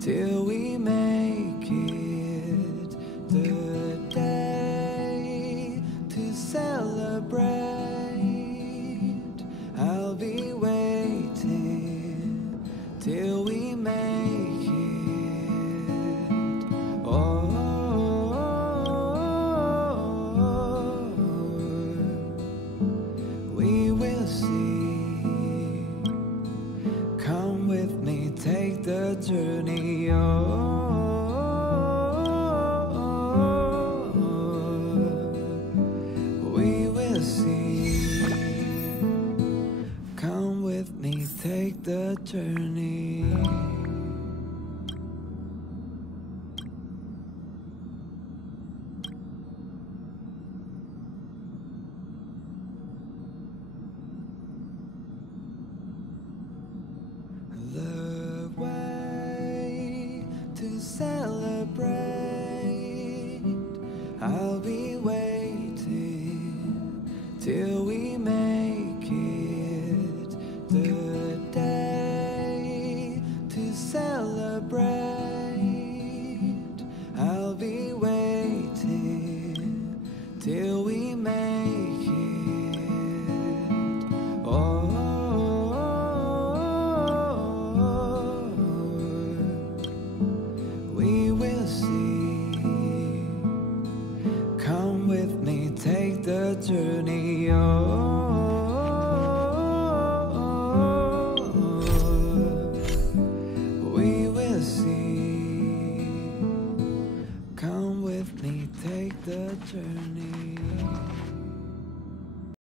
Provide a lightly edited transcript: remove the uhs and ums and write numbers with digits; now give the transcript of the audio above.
till we make it the day to celebrate. I'll be waiting till we make it. Oh, we will see. Come with me, take the journey. We will see. Come with me, take the journey. The way to celebrate.